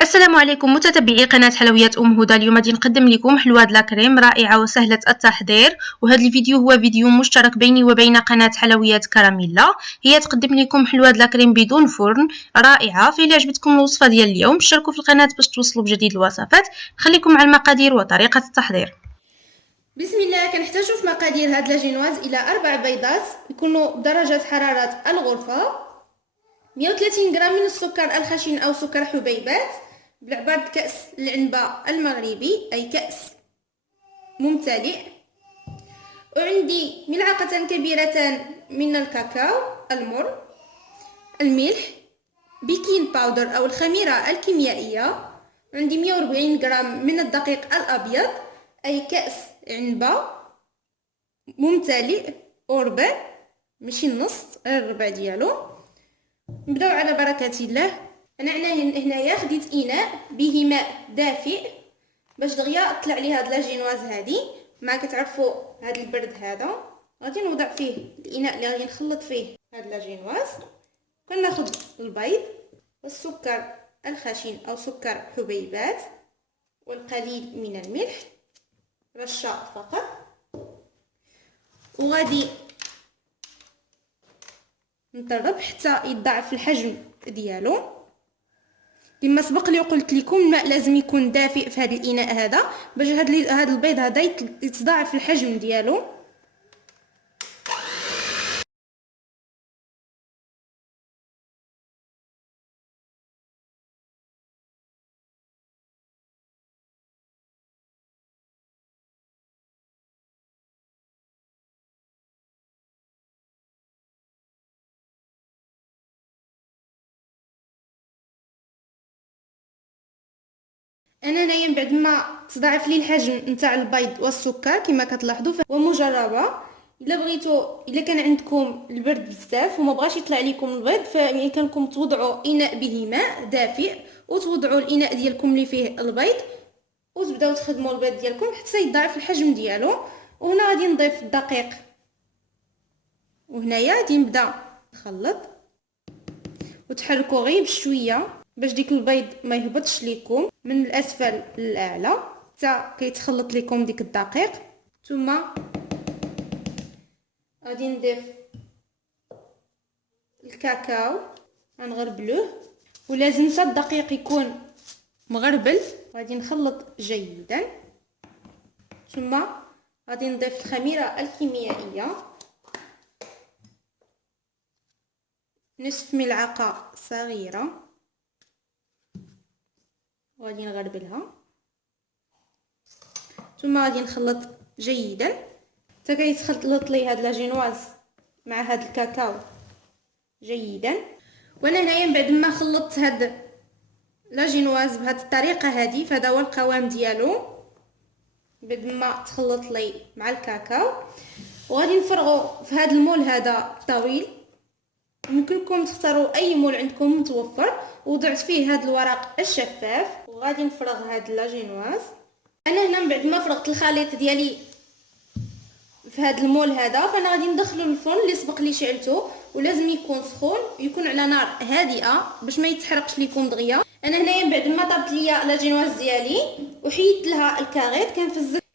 السلام عليكم متتبعي قناة حلويات هدى. اليوم غادي نقدم لكم حلوات لا كريم رائعة وسهلة التحضير، وهذا الفيديو هو فيديو مشترك بيني وبين قناة حلويات كراميلا. هي تقدم لكم حلوات لا كريم بدون فرن رائعة. فإلا عجبتكم الوصفة ديال اليوم اشتركوا في القناة باش توصلوا بجديد الوصفات. نخليكم مع المقادير وطريقة التحضير. بسم الله. كنحتاجو في مقادير هاد لاجينواز الى 4 بيضات يكونوا بدرجة حرارة الغرفة، 130 غرام من السكر الخشن او سكر حبيبات بالعبارة كأس العنبة المغربي اي كأس ممتلئ، وعندي ملعقة كبيرة من الكاكاو المر، الملح، بيكين باودر او الخميرة الكيميائية، عندي 140 غرام من الدقيق الابيض اي كأس عنبة ممتلئ وربع، ماشي النص، الربع ديالو. نبداو على بركه الله. انا هنايا خديت اناء به ماء دافئ باش دغيا طلع لي هاد لاجينواز هادي. ما كتعرفوا هاد البرد هذا غادي نوضع فيه الاناء اللي غادي نخلط فيه هاد لاجينواز. كناخذ البيض والسكر الخشن او سكر حبيبات والقليل من الملح، رشه فقط، وغادي نضرب حتى يتضاعف الحجم ديالو. كما سبق لي قلت لكم الماء لازم يكون دافئ في هذا الاناء هذا باش هذا البيض هذا يتضاعف الحجم ديالو. انا هنايا من بعد ما تضاعف لي الحجم نتاع البيض والسكر كما كتلاحظوا ومجربه. الا كان عندكم البرد بزاف وما بغاش يطلع لكم البيض فيمكنكم توضعوا اناء به ماء دافئ وتوضعوا الاناء ديالكم اللي فيه البيض وتبداو تخدموا البيض ديالكم حتى يضاعف الحجم ديالو. وهنا غادي نضيف الدقيق، وهنايا غادي نبدا نخلط وتحركوا غير بشويه باش ديك البيض ما يهبطش ليكم من الاسفل للاعلى حتى كيتخلط لكم ديك الدقيق. ثم غادي نضيف الكاكاو غنغربلوه، ولازم حتى الدقيق يكون مغربل. غادي نخلط جيدا، ثم غادي نضيف الخميره الكيميائيه نصف ملعقه صغيره، وغادي نغربلها، ثم غادي نخلط جيدا حتى كيتخلط لي هاد لاجينواز مع هاد الكاكاو جيدا. وانا هنايا من بعد ما خلطت هاد لاجينواز بهاد الطريقه هادي فهذا هو القوام ديالو بعد ما تخلط لي مع الكاكاو. وغادي نفرغو في هاد المول هذا طويل، يمكنكم تختاروا اي مول عندكم متوفر، وضعت فيه هاد الورق الشفاف وغادي نفرغ هاد لاجينواز. انا هنا من بعد ما فرغت الخليط ديالي في هذا المول هذا فانا غادي ندخلو للفرن اللي سبق لي شعلته، ولازم يكون سخون يكون على نار هادئه باش ما يتحرقش لكم دغيا. انا هنايا من بعد ما طابت ليا لاجينواز ديالي وحيدت لها الكاغيط،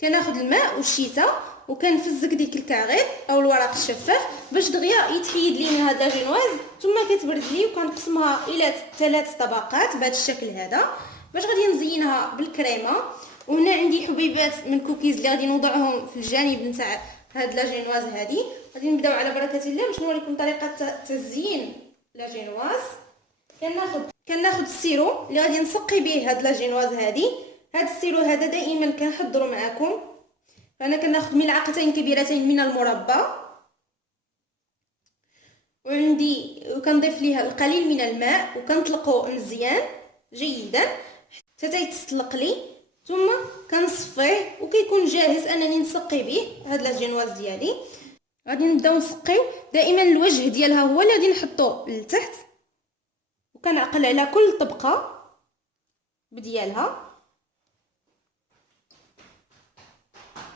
كناخذ الماء والشيته وكنفزك ديك الكاغيط او الورق الشفاف باش دغيا يتحيد لي من هاد لاجينواز، ثم كتبرد لي وكنقسمها الى 3 طبقات بهذا الشكل هذا باش غادي نزينها بالكريمه. وهنا عندي حبيبات من كوكيز اللي غادي نوضعهم في الجانب نتاع هاد لاجينواز هادي. غادي نبداو على بركه الله باش نوريكم طريقه تزيين لاجينواز. كناخذ السيرو اللي غادي نسقي به هاد لاجينواز هادي. هاد السيرو هذا دائما كنحضروا معكم، فانا كناخذ ملعقتين كبيرتين من المربى، وكنضيف ليها القليل من الماء وكنطلقه مزيان جيدا حتى يتسلق لي، ثم كنصفيه وكيكون جاهز انني نسقي به هاد لاجينواز ديالي. غادي نبداو نسقيو دائما الوجه ديالها هو اللي غادي نحطو لتحت، وكنعقل على كل طبقه بديالها،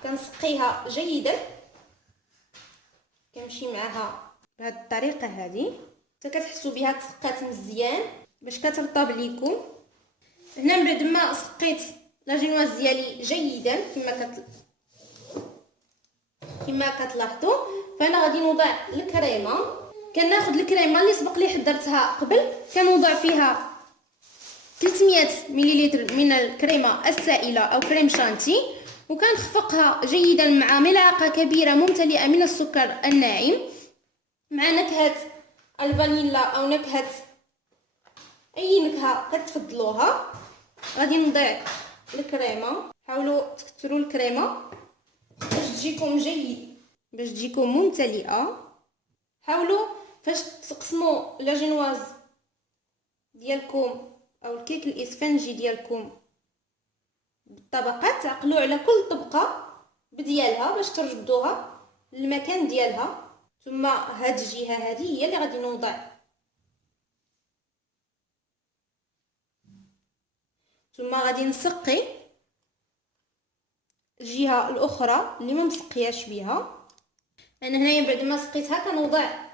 كنسقيها جيدا، كنمشي معها بهذه الطريقه هذه حتى كتحسوا بها تسقات مزيان باش كترطب ليكم. هنا من بعد ما سقيت لاجينواز ديالي جيدا كما كتلاحظوا، فانا غادي نوضع الكريمه. كناخذ الكريمه اللي سبق لي حضرتها قبل، كنوضع فيها 300 مليلتر من الكريمه السائله او كريم شانتي، وكنخفقها جيدا مع ملعقه كبيره ممتلئه من السكر الناعم مع نكهه الفانيلا او نكهه اي نكهه كتفضلوها. غادي نضيع الكريمه، حاولوا تكثروا الكريمه باش تجيكم ممتلئه. حاولوا فاش تقسموا لاجينواز ديالكم او الكيك الاسفنجي ديالكم بالطبقات، تعقلوا على كل طبقه بديالها باش تردوها للمكان ديالها. ثم هاد الجهه هذه هي اللي غادي نوضع، ثم غادي نسقي الجهه الاخرى اللي ما مسقياش بها. انا هنايا بعد ما سقيتها كنوضع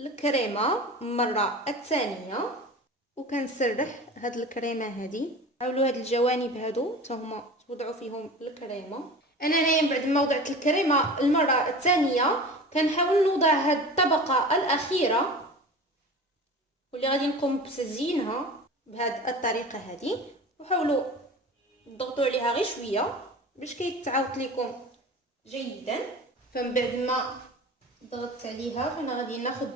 الكريمه المره الثانيه وكنسرح هاد الكريمه هذه. حاولوا هاد الجوانب هادو حتى هما توضعوا فيهم الكريمه. انا هنايا بعد ما وضعت الكريمه المره الثانيه كنحاول نوضع هاد الطبقه الاخيره واللي غادي نقوم بتزيينها بهاد الطريقه هذه، وحاولوا تضغطوا عليها غير شويه باش كيتعاوط لكم جيدا. فمن بعد ما ضغطت عليها فانا غادي ناخذ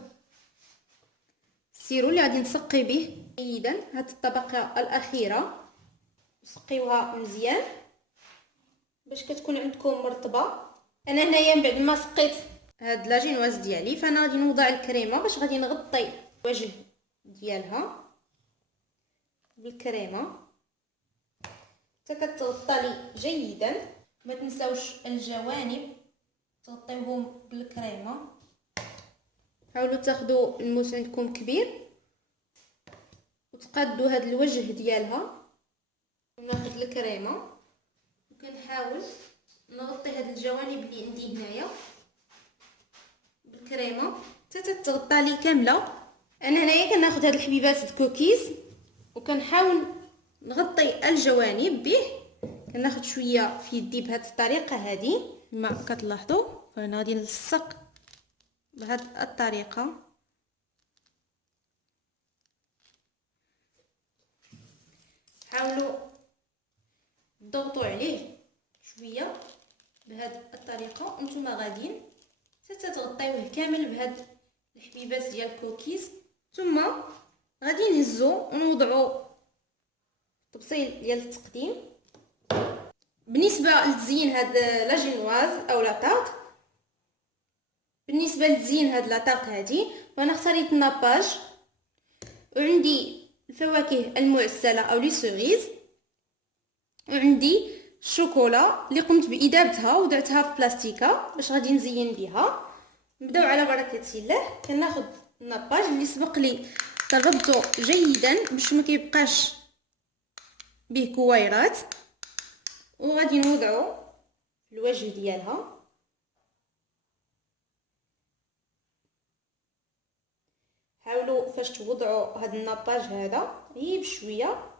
السيرو اللي غادي نسقي به جيدا هاد الطبقه الاخيره، نسقيوها مزيان باش كتكون عندكم مرطبه. انا هنايا من بعد ما سقيت هاد لاجينواز ديالي فانا غادي نوضع الكريمه باش غادي نغطي الوجه ديالها بالكريمه حتى كتغطى لي جيدا. ما تنساوش الجوانب تغطيوهم بالكريمه. حاولوا تاخذوا الموس عندكم كبير وتقادوا هذا الوجه ديالها. ناخذ الكريمه وكنحاول نغطي هاد الجوانب اللي عندي هنايا بالكريمه حتى تتغطى لي كامله. انا هنايا كناخذ هاد الحبيبات الكوكيز وكنحاول نغطي الجوانب به. كناخذ شويه في يدي بهذه الطريقه هذه كما كتلاحظوا. فانا غادي نلصق بهذه الطريقه. حاولوا تضغطوا عليه شويه بهذه الطريقه وانتم غاديين حتى تغطيوه كامل بهذه الحبيبات ديال الكوكيز. ثم غادي نهزو ونوضعوا التبصيل ديال التقديم. بالنسبه لتزيين هاد لاجينواز او لاطارت، بالنسبه لتزيين هاد لاطارت هادي وانا اختاريت الناباج وعندي الفواكه المعسله او لي سوريز وعندي الشوكولا اللي قمت باذابتها وضعتها في بلاستيكه باش غادي نزين بها. نبداو على بركه الله. كناخذ الناباج اللي سبق لي طربته جيدا باش ما كيبقاش به كويرات، وغادي نوضعو الوجه ديالها. حاولوا فاش توضعوا هاد الناباج هذا غير بشويه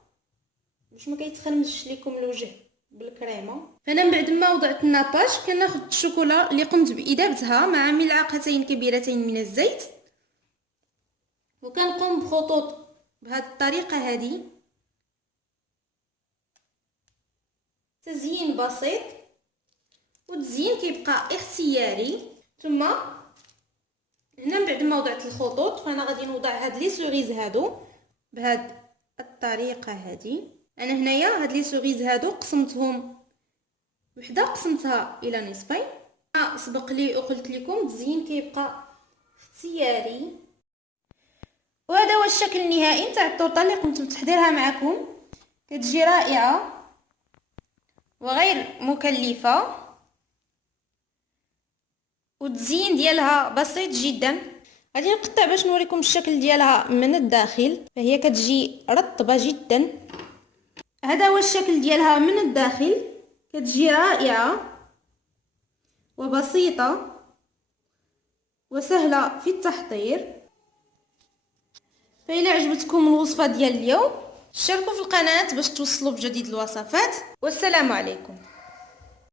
باش ما كيتخرمش لكم الوجه بالكريمه. فانا من بعد ما وضعت الناباج كناخذ الشوكولا اللي قمت باذابتها مع ملعقتين كبيرتين من الزيت وكنقوم بخطوط بهذه الطريقه هذه. تزيين بسيط والتزيين كيبقى اختياري. ثم هنا من بعد ما وضعت الخطوط فانا غادي نوضع هاد لي سوريز هادو بهاد الطريقه هذه. انا هنايا هاد لي سوريز هادو قسمتهم وحده قسمتها الى نصفين. سبق لي وقلت لكم التزيين كيبقى اختياري. وهذا هو الشكل النهائي نتاع التورته اللي قمت بتحضيرها معكم. كتجي رائعه وغير مكلفه والتزيين ديالها بسيط جدا. غادي نقطع باش نوريكم الشكل ديالها من الداخل. فهي كتجي رطبه جدا. هذا هو الشكل ديالها من الداخل. كتجي رائعه وبسيطه وسهله في التحضير. فإلا عجبتكم الوصفه ديال اليوم اشتركوا في القناة باش توصلوا بجديد الوصفات، والسلام عليكم.